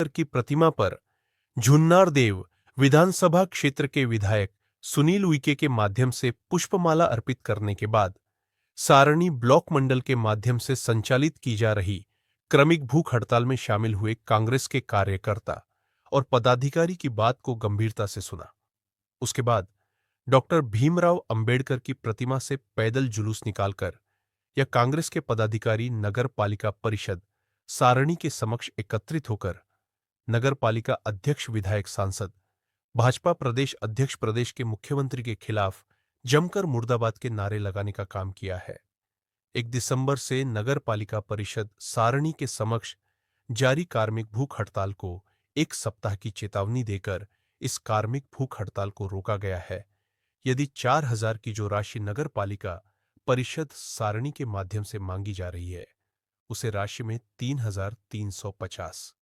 की प्रतिमा पर झुन्नार देव विधानसभा क्षेत्र के विधायक सुनील उइके के माध्यम से पुष्पमाला अर्पित करने के बाद सारणी ब्लॉक मंडल के माध्यम से संचालित की जा रही क्रमिक भूख हड़ताल में शामिल हुए कांग्रेस के कार्यकर्ता और पदाधिकारी की बात को गंभीरता से सुना। उसके बाद डॉक्टर भीमराव अंबेडकर की प्रतिमा से पैदल जुलूस निकालकर या कांग्रेस के पदाधिकारी नगर पालिका परिषद सारणी के समक्ष एकत्रित होकर नगर पालिका अध्यक्ष विधायक सांसद भाजपा प्रदेश अध्यक्ष प्रदेश के मुख्यमंत्री के खिलाफ जमकर मुर्दाबाद के नारे लगाने का काम किया है। 1 दिसंबर से नगर पालिका परिषद सारणी के समक्ष जारी कार्मिक भूख हड़ताल को 1 सप्ताह की चेतावनी देकर इस कार्मिक भूख हड़ताल को रोका गया है। यदि 4000 की जो राशि नगर पालिका परिषद सारणी के माध्यम से मांगी जा रही है, उसे राशि में 3350।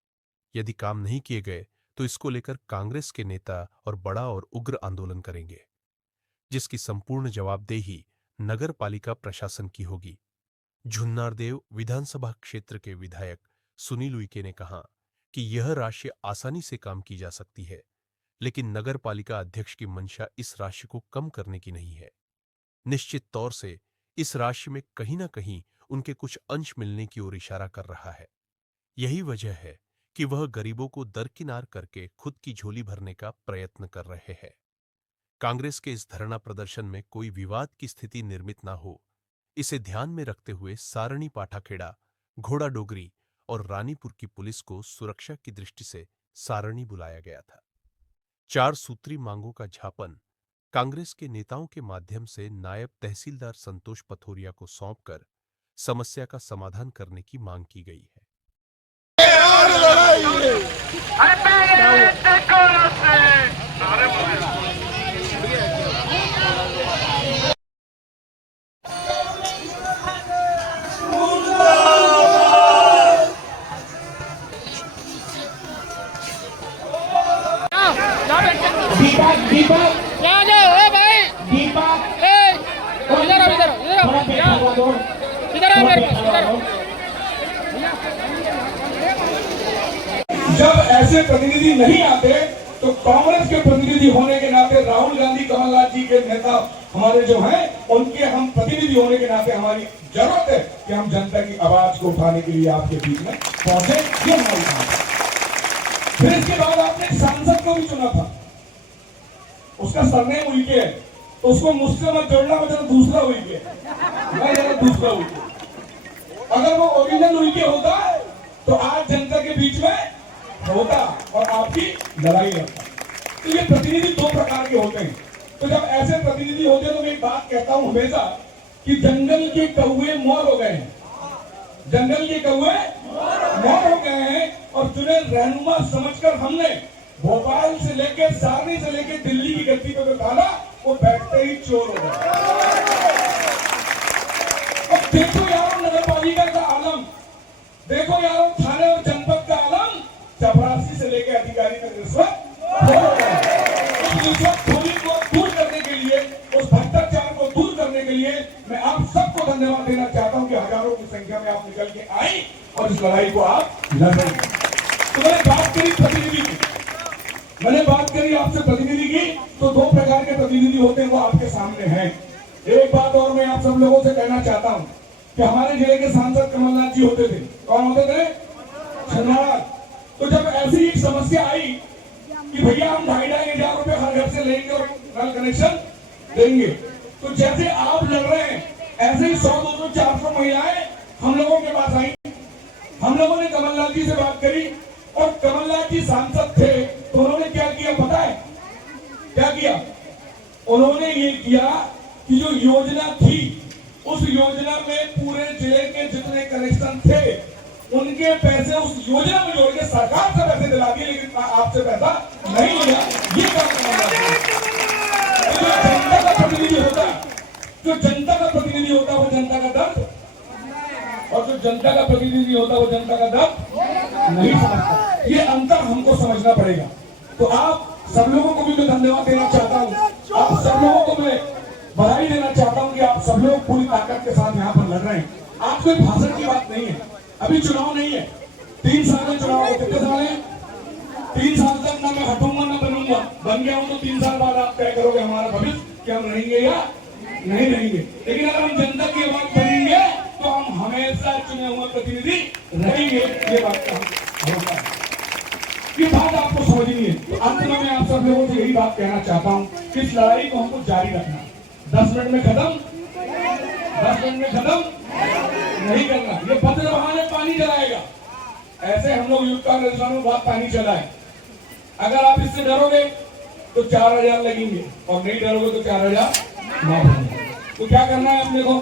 यदि काम नहीं किए गए तो इसको लेकर कांग्रेस के नेता और बड़ा और उग्र आंदोलन करेंगे, जिसकी संपूर्ण जवाबदेही नगर पालिका प्रशासन की होगी। झुन्नारदेव विधानसभा क्षेत्र के विधायक सुनील उइके ने कहा कि यह राशि आसानी से काम की जा सकती है, लेकिन नगर पालिका अध्यक्ष की मंशा इस राशि को कम करने की नहीं है। निश्चित तौर से इस राशि में कहीं ना कहीं उनके कुछ अंश मिलने की ओर इशारा कर रहा है। यही वजह है कि वह गरीबों को दरकिनार करके खुद की झोली भरने का प्रयत्न कर रहे हैं। कांग्रेस के इस धरना प्रदर्शन में कोई विवाद की स्थिति निर्मित ना हो, इसे ध्यान में रखते हुए सारणी पाठाखेड़ा, घोड़ा डोगरी और रानीपुर की पुलिस को सुरक्षा की दृष्टि से सारणी बुलाया गया था। 4 सूत्री मांगों का ज्ञापन कांग्रेस के नेताओं के माध्यम से नायब तहसीलदार संतोष पथोरिया को सौंपकर समस्या का समाधान करने की मांग की गई है। दीपक दीपक क्या जाओ ए भाई दीपक ए इधर आओ इधर आओ इधर आओ मेरे पास इधर आओ। जब ऐसे प्रतिनिधि नहीं आते तो कांग्रेस के प्रतिनिधि होने के नाते राहुल गांधी कमलनाथ जी के नेता हमारे जो हैं उनके हम प्रतिनिधि होने के नाते हमारी जरूरत है कि हम जनता की आवाज को उठाने के लिए आपके बीच में पहुंचे। ये हमारी बात है। फिर इसके बाद आपने एक सांसद को भी चुना था, उसका सरनेम उइके है, तो उसको मुझसे मत जोड़ना, मैं जरा दूसरा उइके, मैं जरा दूसरा उइके। अगर वो ओरिजिनल उइके होता तो आज जनता के बीच में होता और आपकी लड़ाई लड़ता। तो ये प्रतिनिधि 2 प्रकार के होते हैं। तो जब ऐसे प्रतिनिधि होते हैं तो मैं एक बात कहता हूं हमेशा कि जंगल के कौवे मोर हो गए हैं, जंगल के कौवे मोर हो गए हैं, और जिन्हें रहनुमा समझकर हमने भोपाल से लेकर सारणी से लेकर दिल्ली की गद्दी पे बैठाना, वो बैठते ही चोर हो गए। अब देखो यार नगर पालिका का आलम, देखो यार थाने और जनपद का आलम, चपरासी से लेकर अधिकारी तक रिश्वत खोरी को दूर करने के लिए, उस भ्रष्टाचार को दूर करने के लिए मैं आप सबको धन्यवाद देना चाहता हूं कि हजारों की संख्या में आप निकल के आई और इस लड़ाई को आप लड़ रहे हैं। तो मैंने बात करी प्रतिनिधि की, मैंने बात करी आपसे प्रतिनिधि की, तो 2 प्रकार के प्रतिनिधि होते हैं, वो आपके सामने हैं। एक बात और मैं आप सब लोगों से कहना चाहता हूं कि हमारे जिले के सांसद कमलनाथ जी होते थे। कौन होते थे? छन्नार। तो जब ऐसी एक समस्या आई कि भैया हम 2,500 रुपए हर घर से लेंगे और नल कनेक्शन देंगे, तो जैसे आप लड़ रहे हैं ऐसे ही 100, 200, 400 महिलाएं हम लोगों के पास आई। हम लोगों ने कमलनाथ जी से बात करी और कमलनाथ जी सांसद थे, तो उन्होंने क्या किया पता है? क्या किया? उन्होंने ये किया कि जो योजना थी उस योजना में पूरे जिले के जितने कनेक्शन थे उनके पैसे उस योजना में जोड़ के सरकार से पैसे दिला दिए, लेकिन आपसे पैसा नहीं लिया। ये काम जो जनता का प्रतिनिधि होता है, जो जनता का प्रतिनिधि होता है वो जनता का दर्द, और जो जनता का प्रतिनिधि होता है वो जनता का दर्द नहीं समझता। ये अंतर हमको समझना पड़ेगा। तो आप सब लोगों को भी मैं धन्यवाद देना चाहता हूँ, आप सब लोगों को मैं बधाई देना चाहता हूँ कि आप सब लोग पूरी ताकत के साथ यहाँ पर लड़ रहे हैं। आज कोई भाषण की बात नहीं है, अभी चुनाव नहीं है, 3 साल में चुनाव, कितने साल है? 3 साल तक ना मैं हटूंगा ना बनूंगा, बन गया हूं तो 3 साल बाद आप तय करोगे हमारा भविष्य कि हम रहेंगे या नहीं रहेंगे। लेकिन अगर हम जनता की आवाज बनेंगे तो हम हमेशा चुने हुए प्रतिनिधि रहेंगे, ये बात का भरोसा है। ये बात आपको समझनी है। तो अंत में मैं आप सब लोगों से यही बात कहना चाहता हूँ कि इस लड़ाई को हमको जारी रखना। 10 मिनट में खत्म, 10 मिनट में खत्म नहीं करना। ये पत्र बहाने पानी चलाएगा, ऐसे हम लोग युद्ध कांग्रेस में बहुत पानी चलाए। अगर आप इससे डरोगे तो 4000 लगेंगे और नहीं डरोगे तो 4000 माफ होंगे। तो क्या करना है अपने को?